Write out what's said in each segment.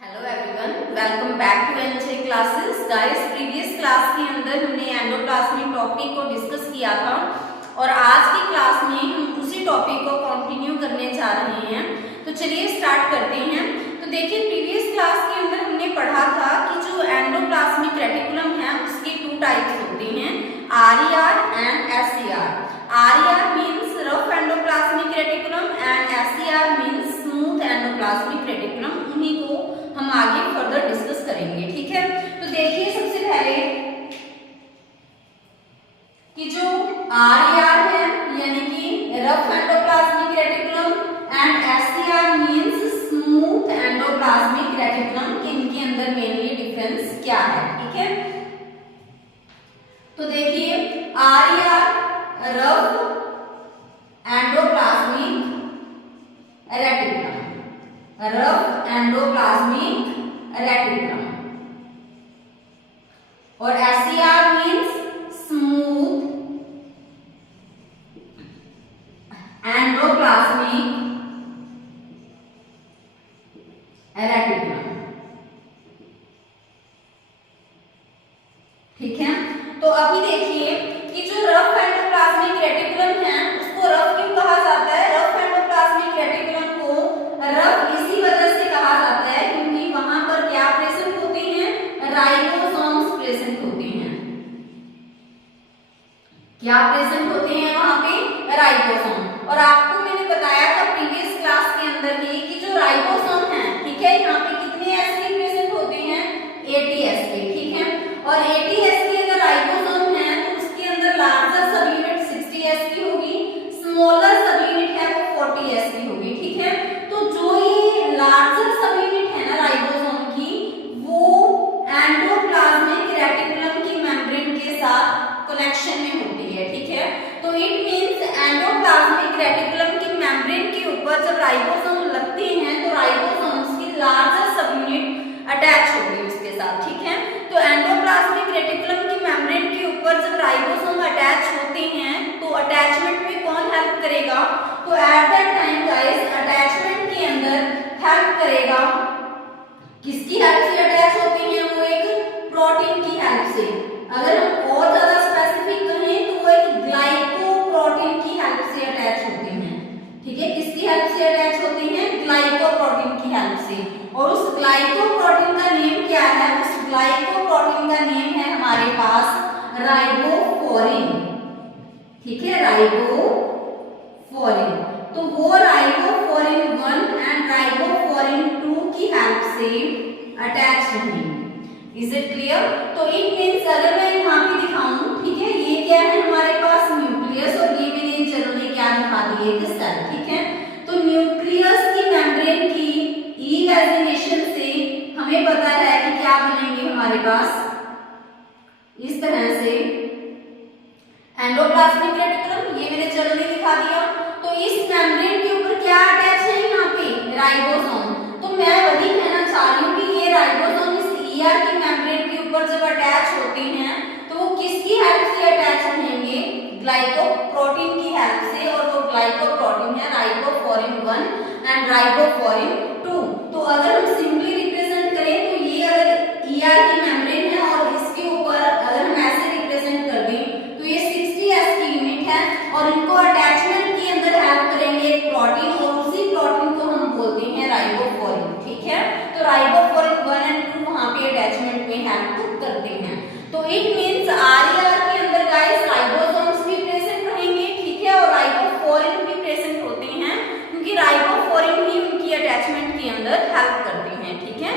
Hello everyone, welcome back to NJ classes. Guys, previous class के अंदर हमने endoplasmic topic को डिस्कस किया था और आज की क्लास में हम उसी टॉपिक को कंटिन्यू करने जा रहे हैं। तो चलिए स्टार्ट करते हैं। तो देखिए, प्रीवियस क्लास के अंदर हमने पढ़ा था कि जो एंडोप्लाज्मिक रेटिकुलम है उसके टू टाइप्स होते हैं, RER and SER. RER means rough endoplasmic reticulum and SER means smooth endoplasmic reticulum. उन्हीं को हम आगे फर्दर डिस्कस करेंगे, ठीक है। तो देखिए, सबसे पहले कि जो आरईआर है यानी कि rough endoplasmic reticulum and SER means smooth endoplasmic reticulum, इनके अंदर मेनली डिफरेंस क्या है, ठीक है। तो देखिए, RER rough endoplasmic reticulum, rough endoplasmic reticulum, और SER means smooth endoplasmic reticulum, ठीक है। तो अभी देखिए कि जो रफ एंडोप्लाज्मिक रेटिकुलम है उसको रफ क्यों कहा जाता है। रफ एंडोप्लाज्मिक रेटिकुलम को रफ इसी वजह से कहा जाता है क्योंकि वहां पर क्या प्रेजेंट होते हैं, राइबोसोम्स प्रेजेंट होते हैं। क्या प्रेजेंट होते हैं वहां पे, राइबोसोम। और आपको मैंने बताया था प्रीवियस क्लास के अंदर ही कि जो राइबोसोम है, ठीक है, यहाँ पे कितने एसके प्रेजेंट होते हैं, 80 एसके, ठीक है। और 80 एसके अगर राइबोसोम है तो उसके अंदर लार्जर सब यूनिट 60 एसकी होगी, स्मॉलर सब यूनिट है वो 40 एसकी होगी, ठीक है। तो जो ये लार्जर सब यूनिट है ना राइबोसोम की, वो एंडोप्लाज्मिक रेटिकुलम की मेम्ब्रेन के साथ कनेक्शन में होती है, ठीक है। तो इट मींस एंडोप्लाज्मिक रेटिकुलम की मेम्ब्रेन के ऊपर जब राइबोसोम लगते हैं तो राइबोसोम्स की लार्जर सब यूनिट अटैच होगी उसके साथ, ठीक है। तो एंडोप्लाज्मिक रेटिकुलम की मेम्ब्रेन के ऊपर जब राइबोसोम अटैच होते हैं तो अटैचमेंट में कौन हेल्प करेगा, तो at that time guys attachment के अंदर हेल्प करेगा, किसकी हेल्प से अटैच होते हैं, वो एक प्रोटीन की हेल्प से। अगर हम और ज्यादा स्पेसिफिक कहें तो वो एक ग्लाइकोप्रोटीन की हेल्प से अटैच होते हैं, ठीक है। किसकी हेल्प से अटैच होते हैं, ग्लाइकोप्रोटीन की हेल्प से। और उस ग्लाइकोप्रोटीन का नेम क्या है, उस ग्लाइकोप्रोटीन का नेम है हमारे पास राइबोफोरिन, ठीक है, राइबोफोरिन। तो वो राइबोफोरिन 1 एंड राइबोफोरिन 2 की हेल्प से अटैच रहेंगे। Is it clear. तो इट मींस अगर मैं यहाँ पे दिखाऊं, ठीक है, ये क्या है हमारे पास न्यूक्लियस और ये मैंने जनरली क्या दिखा दिए थे, सेल, ठीक है। तो न्यूक्लियस की मेम्ब्रेन की इवेजिनेशन से हमें पता है कि क्या बनेंगे हमारे पास, इस तरह से एंडोप्लाज्मिक रेटिकुलम, ये मैंने जनरली दिखा दिया। तो इस मेम्ब्रेन के ऊपर क्या अटैच है, यहाँ पे राइबोसोम। तो मैं वही कहना चाह रही हूँ कि ये राइबोसोम इस ईआर की मेम्ब्रेन के ऊपर जब अटैच होते हैं तो वो किसकी हेल्प से अटैच रहेंगे, ग्लाइकोप्रोटीन की हेल्प से। और वो ग्लाइकोप्रोटीन है राइबोफोरिन 1 एंड राइबोफोरिन 2। तो अगर हम सिंपली रिप्रेजेंट करें तो ये अगर ईआर की मेम्ब्रेन है और इसके ऊपर अगर हम ऐसे रिप्रेजेंट कर दें तो ये 60 एस की यूनिट है और इनको अटैचमेंट के अंदर हेल्प करेंगे एक प्रोटीन, और उसी प्रोटीन को हम बोलते हैं राइबोफोरिन, ठीक है। तो राइबोफोरिन 1 एंड 2 वहां पे अटैचमेंट में हेल्प करते हैं। तो इट मींस आरईआर के अंदर गाइस राइबोसोम्स भी प्रेजेंट रहेंगे, ठीक है, और राइबोफोरिन भी प्रेजेंट होते हैं क्योंकि राइबोफोरिन ही उनकी अटैचमेंट के अंदर हेल्प करते हैं, ठीक है।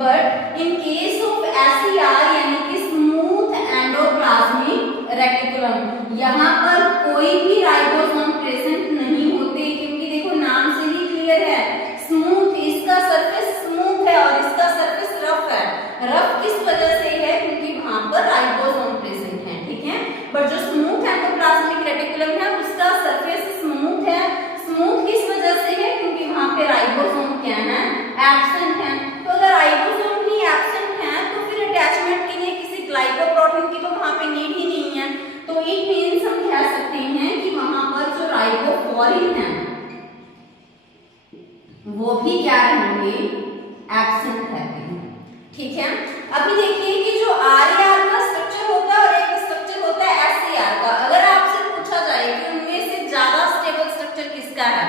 But in case of SER यानी कि स्मूथ एंडोप्लाज्मिक रेटिकुलम, यहाँ पर कोई भी राइबोसोम प्रेजेंट नहीं होते क्योंकि देखो नाम से ही क्लियर है, स्मूथ, इसका सरफेस स्मूथ है और इसका सरफेस रफ है। रफ किस वजह से है, क्योंकि वहां पर राइबोसोम प्रेजेंट है, ठीक है। बट जो स्मूथ एंडोप्लाज्मिक रेटिकुलम है उसका सरफेस स्मूथ है। स्मूथ किस वजह से है, क्योंकि वहां पे राइबोसोम क्या है, एब्सेंट है। तो अगर राइबोसोम ही एब्सेंट है तो फिर अटैचमेंट के लिए किसी ग्लाइकोप्रोटीन की तो वहां पे नीड ही नहीं है। तो इट मींस हम कह सकते हैं कि वहां पर जो राइबोफोरिन है वो भी क्या रहेंगे, एब्सेंट है। ठीक है। अभी देखिए कि जो RER का स्ट्रक्चर होता है और एक स्ट्रक्चर होता है SCR का। अगर आपसे पूछा जाए कि उनमें से ज्यादा स्टेबल स्ट्रक्चर किसका है,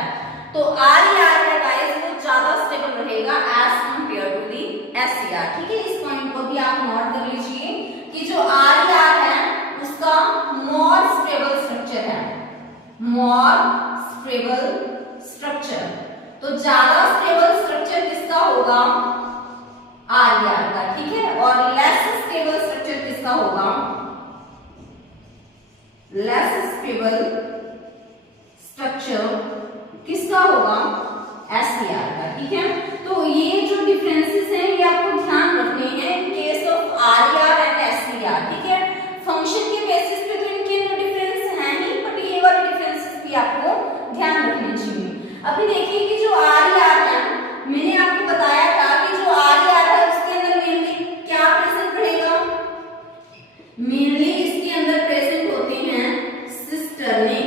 तो RER है गाइस, वो ज्यादा स्टेबल रहेगा as compared to the SCR। ठीक है, इस पॉइंट को भी आप नोट कर लीजिए कि जो RER है उसका मोर स्टेबल स्ट्रक्चर है, मोर स्टेबल स्ट्रक्चर। तो ज्यादा स्टेबल स्ट्रक्चर किसका होगा, RER का। ठीक है, और लेस स्टेबल स्ट्रक्चर किसका होगा, लेस स्टेबल स्ट्रक्चर किसका होगा, SCR का। ठीक है, तो ये जो डिफरेंसेस हैं ये आपको ध्यान रखने हैं in case of RER and SCR। ठीक है, फंक्शन के बेसिस पे तो इनके अंदर डिफरेंस है ही, बट ये वाले डिफरेंसेस भी आपको ध्यान रखने चाहिए। अभी देखिए कि जो RER है, मैंने आपको बताया था कि जो RER है उसके अंदर मेनली क्या प्रेजेंट रहेगा, मेनली इसके अंदर प्रेजेंट होते हैं सिस्टरने।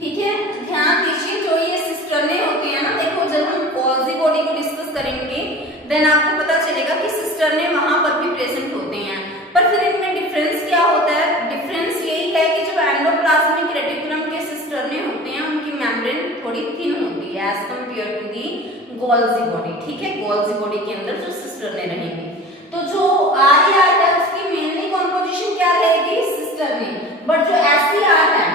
ठीक है, ध्यान दीजिए, जो ये सिस्टरने होते हैं ना, देखो जब हम गोल्जी बॉडी को डिस्कस करेंगे देन आपको पता चलेगा कि सिस्टरने वहां पर भी प्रेजेंट होते हैं। पर फिर इनमें डिफरेंस क्या होता है, डिफरेंस यही है कि जो एंडोप्लाज्मिक रेटिकुलम के सिस्टरने होते हैं उनकी मेम्ब्रेन थोड़ी थिन होती है as compared to the Golgi body. ठीक है, गोल्जी बॉडी के अंदर जो सिस्टरने रहेंगे, तो जो RER है उसकी मेनली कंपोजिशन क्या रहेगी, सिस्टरने। बट जो SCR है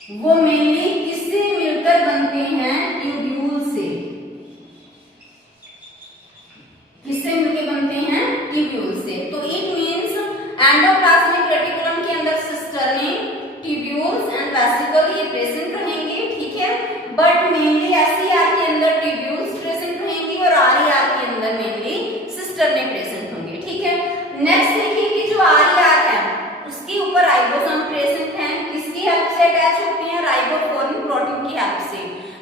वो मेनली किससे मिलकर बनते हैं, ट्यूब्यूल से। किससे मिलकर बनते हैं, ट्यूब्यूल से। तो इट मींस एंडोप्लाज्मिक रेटिकुलम के अंदर सिस्टरने, ट्यूब्यूल्स एंड वेसिकल ये प्रेजेंट रहेंगे। ठीक है, बट मेनली SCR के अंदर ट्यूब्यूल्स प्रेजेंट रहेंगे और RER के अंदर मेनली सिस्टरने प्रेजेंट होंगे। ठीक है, नेक्स्ट देखिए कि जो RER है उसके ऊपर राइबोसोम प्रेजेंट है, किसकी हेल्प से अटैच होती है, राइबोफोर्म प्रोटीन की हेल्प से।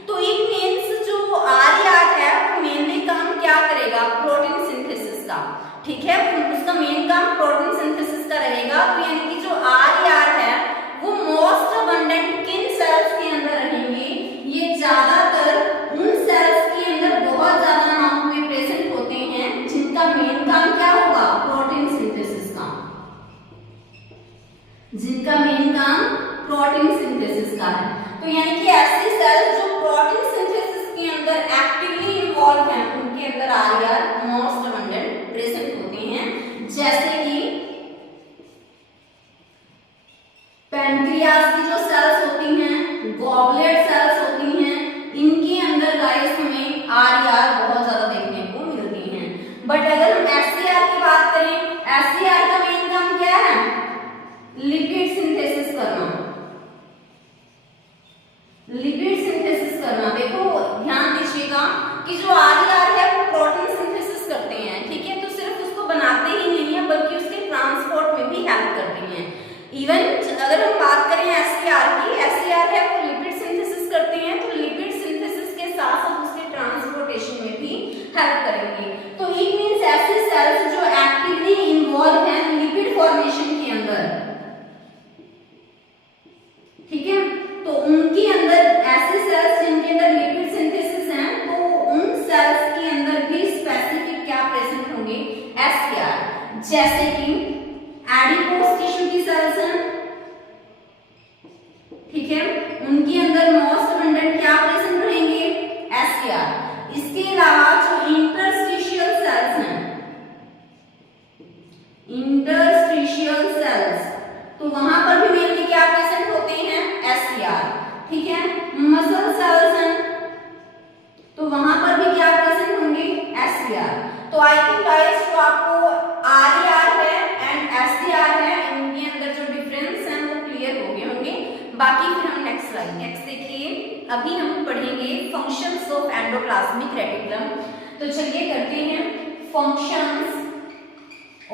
तो इट मींस जो RER है वो मेनली काम क्या करेगा, प्रोटीन सिंथेसिस का। ठीक है, उसका मेन काम प्रोटीन सिंथेसिस का रहेगा। तो यानी कि जो RER है वो मोस्ट अबंडेंट किन सेल्स के अंदर रहेंगे, ये ज्यादातर उन सेल्स के अंदर बहुत ज्यादा अमाउंट में प्रेजेंट होते हैं जिनका मेन काम क्या होगा, प्रोटीन सिंथेसिस का, जिनका मेन काम प्रोटीन सिंथेसिस का है। तो यानी कि ऐसी सेल्स जो प्रोटीन सिंथेसिस के अंदर एक्टिवली इन्वॉल्व हैं उनके अंदर RER मोस्ट अबंडेंट प्रेजेंट होते हैं। जैसे कि पैनक्रियाज की जो सेल्स होती हैं, गॉबलेट सेल्स होती हैं, इनके अंदर गाइस हमें RER बहुत ज्यादा देखने को मिलती हैं। बट अगर हम SCR की बात करें, SCR का मेन काम क्या है, लिपिड सिंथेसिस करना, लिपिड सिंथेसिस करना। देखो ध्यान दीजिएगा कि जो RER है वो प्रोटीन सिंथेसिस करते हैं। ठीक है, तो सिर्फ उसको बनाते ही नहीं है बल्कि उसके ट्रांसपोर्ट में भी हेल्प करते हैं। इवन अगर हम बात करें SCR की, SCR है वो लिपिड सिंथेसिस करते हैं, तो लिपिड सिंथेसिस के साथ साथ उसके ट्रांसपोर्टेशन में भी हेल्प करेंगे। तो इट मींस ऐसे सेल्स जो एक्टिवली इन्वॉल्व हैं लिपिड फॉर्मेशन के अंदर। ठीक है, तो उनके अंदर ऐसे सेल्स जिनके अंदर लिपिड सिंथेसिस हैं, तो उन सेल्स के अंदर भी स्पेसिफिक क्या प्रेजेंट होंगे, SCR। जैसे कि एडिपोस टिश्यू की सेल्स हैं, ठीक है, उनके अंदर मोस्ट अबंडेंट क्या प्रेजेंट रहेंगे, SCR। इसके अलावा जो इंटरस्टिशियल सेल्स हैं, इंटरस्टिशियल सेल्स, तो वहां पर भी मेनली क्या प्रेजेंट होते हैं, SCR। ठीक है, मसल सेल्स हैं, तो वहां पर भी क्या प्रेजेंट होंगे, SCR। तो आई थिंक गाइस जो आपको RER है एंड SCR है इनके अंदर जो डिफरेंस है वो क्लियर हो गए होंगे। बाकी फिर हम नेक्स्ट स्लाइड, नेक्स्ट देखिए, अभी हम पढ़ेंगे फंक्शंस ऑफ एंडोप्लाज्मिक रेटिकुलम। तो चलिए करते हैं फंक्शंस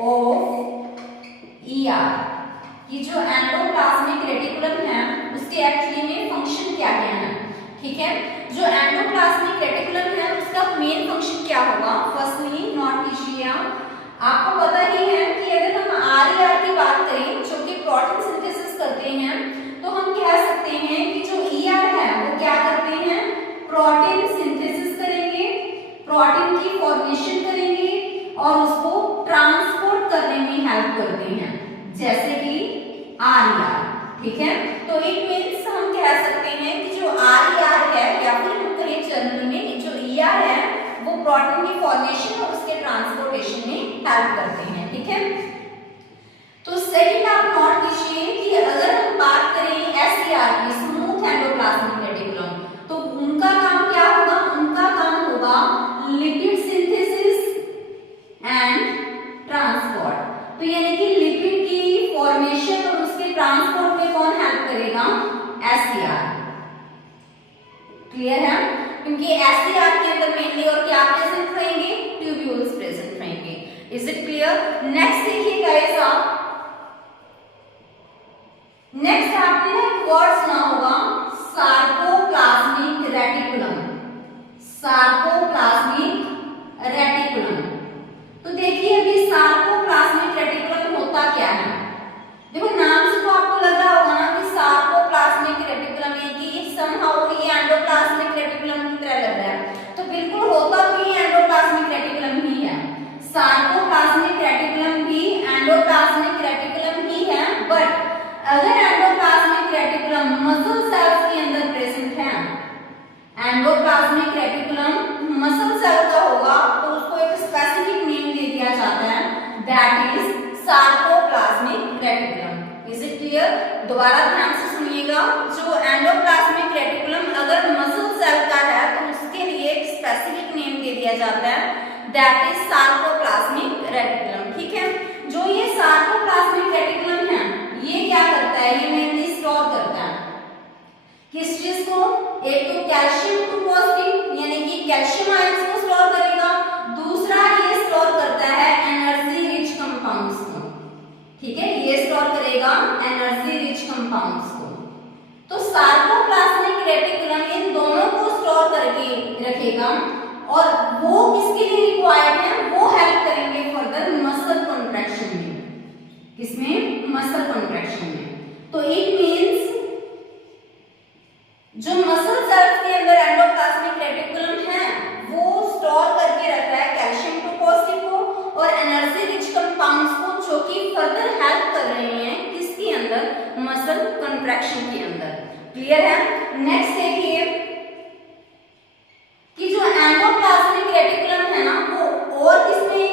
ऑफ ER कि जो एंडोप्लाज्मिक रेटिकुलम है उसके एक्चुअली में फंक्शन क्या क्या है। ठीक है, जो एंडोप्लाज्मिक रेटिकुलम है उसका मेन फंक्शन क्या होगा, फर्स्टली नोट कीजिए, आपको पता ही है कि अगर हम RER की बात करें जो कि प्रोटीन सिंथेसिस करते हैं, तो हम कह सकते हैं कि जो ER है वो क्या करते हैं, प्रोटीन सिंथेसिस करेंगे, प्रोटीन की फॉर्मेशन करते हैं, जैसे कि RER, ठीक है। तो इट मीन्स हम कह सकते हैं कि जो RER है या फिर हम कहें जनरल में जो ER है वो प्रोटीन की फॉर्मेशन और उसके ट्रांसपोर्टेशन में हेल्प करते हैं, ठीक है। तो सेकंड आप नोट कीजिए कि अगर हम बात करें SER की, स्मूथ एंडोप्लाज्मिक रेटिकुलम, तो उनका काम क्या होगा? उनका काम होगा लिपिड सिंथेसिस एंड ट्रांसपोर्ट। तो यानी कि लिपिड की फॉर्मेशन और उसके ट्रांसपोर्ट में कौन हेल्प करेगा? SER। क्लियर है? क्योंकि SER के अंदर मेनली और क्या प्रेजेंट रहेंगे? ट्यूब्यूल्स प्रेजेंट रहेंगे। Is it clear? नेक्स्ट देखिए गाइस, आप नेक्स्ट आपने ना एक वर्ड सुना होगा, सार्कोप्लाज्मिक रेटिकुलम। सार्कोप्लाज्मिक रेटिकुलम, तो देखिए अभी सार्कोप्लाज्मिक रेटिकुलम होता क्या है? देखो नाम से तो आपको लग रहा होगा ना कि सार्कोप्लाज्मिक रेटिकुलम है कि समहाउ ये एंडोप्लाज्मिक रेटिकुलम की तरह लग रहा है, तो बिल्कुल होता तो ये एंडोप्लाज्मिक रेटिकुलम ही है। सार्कोप्लाज्मिक रेटिकुलम भी एंडोप्लाज्मिक रेटिकुलम ही है, बट अगर एंडोप्लाज्मिक रेटिकुलम मसल सेल्स के अंदर प्रेजेंट है, एंडोप्लाज्मिक रेटिकुलम मसल सेल का होगा तो उसको एक स्पेसिफिक नेम दे दिया जाता है, that is sarcoplasmic reticulum. Is it clear? दोबारा ध्यान से सुनिएगा, जो एंडोप्लाज्मिक रेटिकुलम अगर मसल सेल का है तो उसके लिए एक स्पेसिफिक नेम दे दिया जाता है, दैट इज सार्कोप्लाज्मिक रेटिकुलम, ठीक है। जो ये सार्कोप्लाज्मिक रेटिकुलम है ये क्या करता है? ये मेनली स्टोर करता है किस चीज को? एक तो कैल्शियम टू पॉजिटिव यानी कि कैल्शियम आयंस को स्टोर करेगा, दूसरा ये स्टोर करता है एनर्जी रिच कंपाउंड्स को, ठीक है। ये स्टोर करेगा एनर्जी रिच कंपाउंड्स को। तो सार्कोप्लाज्मिक रेटिकुलम इन दोनों को स्टोर करके रखेगा और वो किसके लिए रिक्वायर्ड है? वो हेल्प करेंगे फर्दर मसल कॉन्ट्रैक्शन में। किसमें? मसल कॉन्ट्रैक्शन में। तो इट मींस जो मसल सेल्स के अंदर एंडोप्लाज्मिक रेटिकुलम है वो स्टोर करके रख रहा है कैल्शियम टू पॉजिटिव को और एनर्जी रिच कंपाउंड्स को, जो कि फर्दर हेल्प कर रहे हैं किसके अंदर? मसल कॉन्ट्रैक्शन के अंदर। क्लियर है? नेक्स्ट देखिए कि जो एंडोप्लाज्मिक रेटिकुलम है ना वो और किसमें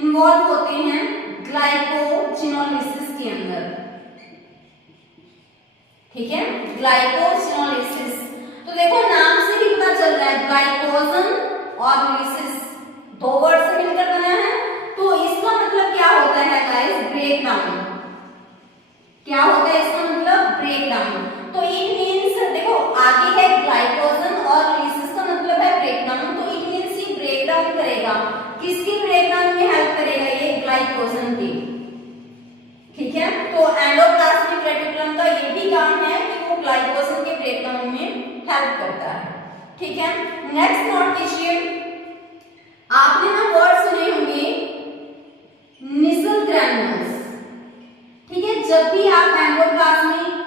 इन्वॉल्व होते हैं? ग्लाइकोजिनोलिसिस के अंदर, ठीक है, ग्लाइकोजिनोलिसिस। तो देखो नाम से ही पता चल रहा है ग्लाइकोजन और लिसिस दो वर्ड से मिलकर बना है, तो इसका मतलब क्या होता है गाइस? Break down. क्या होता है इसका मतलब? Break down. तो इट मींस देखो आगे है ग्लाइकोजन और लिसिस का मतलब है ब्रेक डाउन, तो इट मींस ये ब्रेक डाउन करेगा। किसकी ब्रेक डाउन में हेल्प करेगा? ये ग्लाइकोजन की, ठीक है। तो एंडोप्लाज्मिक रेटिकुलम का ये भी काम है कि वो ग्लाइकोजन के ब्रेकडाउन में हेल्प करता है, ठीक है। नेक्स्ट नोट कीजिए, आपने ना वर्ड सुने होंगे निसल ग्रैन्युल्स, ठीक है। जब भी आप एंडोप्लाज्मिक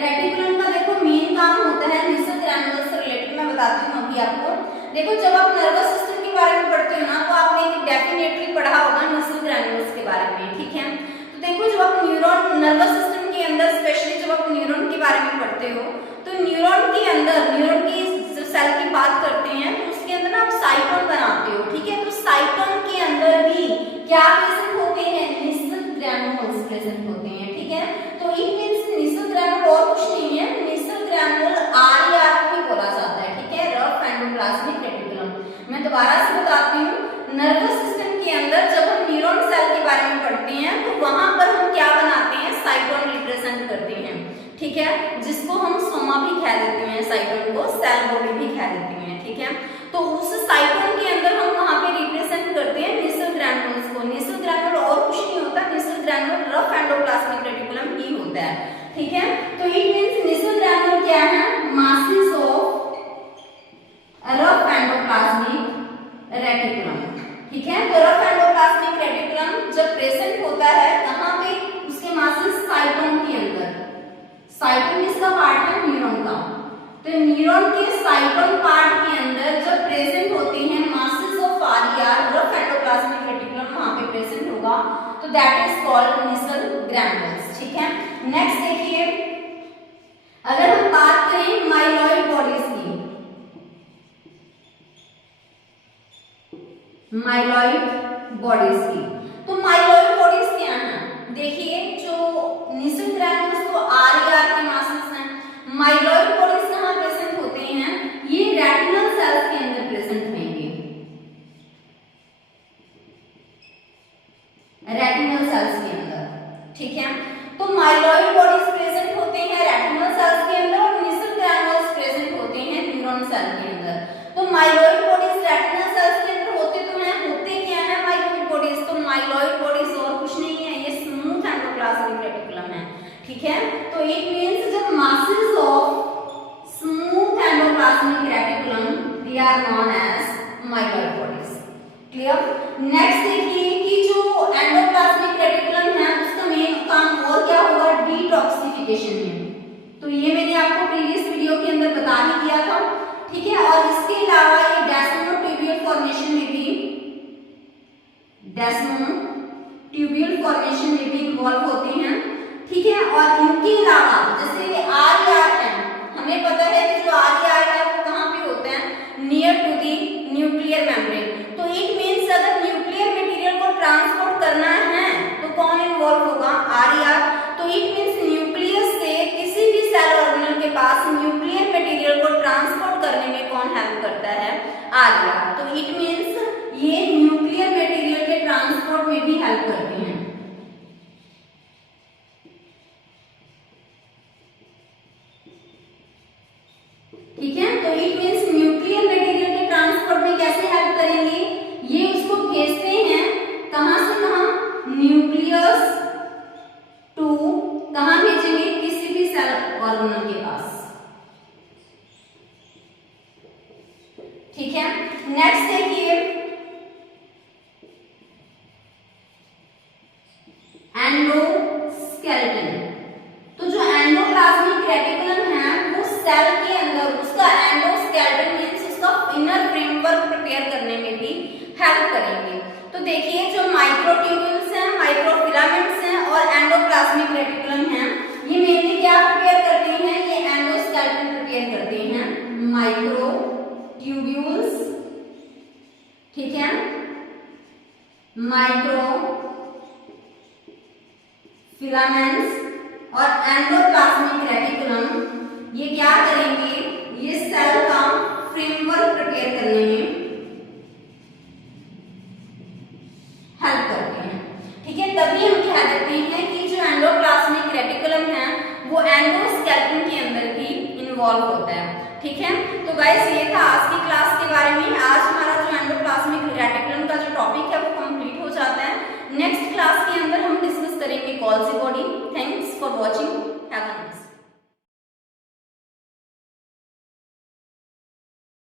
रेटिकुलम का देखो मेन काम होता है निसल ग्रैन्युल्स से रिलेटेड, मैं बताती हूँ अभी आपको। देखो जब आप नर्वस सिस्टम के बारे में पढ़ते हो ना तो आपने डेफिनेटली पढ़ा होगा निसल ग्रैन्युल्स के बारे में, ठीक है। देखो जब आप न्यूरॉन नर्वस सिस्टम के अंदर स्पेशली जब आप न्यूरॉन के बारे में पढ़ते हो तो न्यूरॉन के अंदर न्यूरॉन की जो सेल की बात करते हैं तो उसके अंदर ना आप साइटोन बनाते हो, ठीक है। तो साइटोन के अंदर भी क्या प्रेजेंट होते हैं? निसल ग्रैन्युल्स प्रेजेंट होते हैं, ठीक है। तो इट मींस निसल ग्रैन्युल और कुछ नहीं है, निसल ग्रैन्युल RER को ही बोला जाता है, ठीक है, रफ एंडोप्लाज्मिक रेटिकुलम। मैं दोबारा से बताती हूँ, नर्वस सिस्टम के अंदर जब हम न्यूरॉन सेल के बारे में पढ़ते हैं तो वहां पर हम क्या बनाते हैं? साइटोन रिप्रेजेंट करते हैं, ठीक है, जिसको हम सोमा भी कह देते हैं, साइटोन को सेल बॉडी भी कह देते हैं, ठीक है। तो उस साइटोन के अंदर हम वहां पे रिप्रेजेंट करते हैं निसल ग्रैन्युल्स को। निसल ग्रैन्युल और कुछ नहीं होता, निसल ग्रैन्युल रफ एंडोप्लाज्मिक रेटिकुलम ही होता है, ठीक है। तो इट मींस निसल ग्रैन्युल क्या है? Masses of rough endoplasmic reticulum, ठीक है। तो रफ एंडोप्लाज्मिक रेटिकुलम जब प्रेजेंट होता है कहां पे? उसके मासेस साइटोन के अंदर। साइटोन इसका पार्ट है न्यूरॉन का, तो न्यूरॉन के साइटोन पार्ट के अंदर जब प्रेजेंट होते हैं masses of RER rough endoplasmic reticulum वहां पे प्रेजेंट होगा। तो that is called Nisal granules. ठीक है, नेक्स्ट देखिए, अगर हम बात करें माइलॉइड बॉडीज की, माइलॉइड बॉडीज की, तो माइलॉइड बॉडीज क्या हैं? देखिए, जो निसल ग्रैनुल्स तो आर के मासेस हैं, माइलॉइड बॉडीज कहाँ प्रेजेंट होते हैं? ये रेटिनल सेल्स के अंदर प्रेजेंट होंगे, रेटिनल सेल्स के अंदर। ठीक है, तो माइलॉइड बॉडीज प्रेजेंट होते हैं रेटिनल सेल्स के अंदर और निसल ग्रैनुल्स प्रेजेंट होते हैं न्यूरॉन सेल के अंदर। तो माइलॉइड बॉडीज रेटिनल सेल्स के अंदर होते तो हैं, होते क्या है माइलॉइड बॉडीज? तो माइलॉइड बॉडीज और कुछ नहीं है, ये स्मूथ एंडोप्लाज्मिक रेटिकुलम है। ठीक है, तो इट मींस जब masses of smooth endoplasmic reticulum they are known as myeloid bodies. Clear? Next देखिए कि जो एंडोप्लाज्मिक रेटिकुलम है उसका मेन काम और क्या होगा? डिटॉक्सिफिकेशन में। तो ये मैंने आपको प्रीवियस वीडियो के अंदर बता ही दिया था। ठीक है, और इसके अलावा ये डेस्मोट्यूब्यूल फॉर्मेशन में भी, डेस्मोट्यूब्यूल फॉर्मेशन में भी इन्वॉल्व होते हैं। ठीक है, और इनके अलावा जैसे आर है, हमें पता है कि जो आर है वो कहाँ पे होता है? Near to the nuclear membrane. तो इट मींस अगर न्यूक्लियर मटेरियल को ट्रांसपोर्ट करना है तो कौन इन्वॉल्व होगा? आर। तो इट मींस न्यूक्लियस से किसी भी सेल ऑर्गेनल के पास न्यूक्लियर मटेरियल को ट्रांसपोर्ट करने में कौन हेल्प करता है? आर। तो इट मींस ये न्यूक्लियर मटेरियल के ट्रांसपोर्ट में भी हेल्प करते हैं। ठीक है, तो इट मींस न्यूक्लियर मटेरियल के ट्रांसपोर्ट में कैसे हेल्प करेंगे? ये उसको भेजते हैं कहां से कहां? न्यूक्लियस टू कहां भेजेंगे? किसी भी सेल ऑर्गेनल के पास। ठीक है, नेक्स्ट देखिए, एंडोस्केलेटन। तो जो एंडोप्लाज्मिक रेटिकुलम है वो सेल के अंदर उसका एंडोस्केलेटन मींस उसका इनर फ्रेमवर्क प्रिपेयर करने में भी हेल्प करेंगे। तो देखिए, जो माइक्रोट्यूब्यूल्स हैं, माइक्रोफिलामेंट्स हैं और एंडोप्लाज्मिक रेटिकुलम हैं, ये मेनली क्या प्रिपेयर करते हैं? ये एंडोस्केलेटन प्रिपेयर करते हैं, माइक्रोट्यूब्यूल्स। ठीक है, माइक्रो फिलामेंट्स और एंडोप्लाज्मिक रेटिकुलम ये क्या करेंगे? ये सेल का फ्रेमवर्क प्रिपेयर करने में हेल्प करते हैं। ठीक है, तभी हम कह देते हैं कि जो एंडोप्लाज्मिक रेटिकुलम है वो एंडोस्केलेटन के अंदर भी इन्वॉल्व होता है। ठीक है, तो गाइस ये था आज की क्लास के बारे में। आज हमारा जो एंडोप्लाज्मिक रेटिकुलम का जो टॉपिक है वो कंप्लीट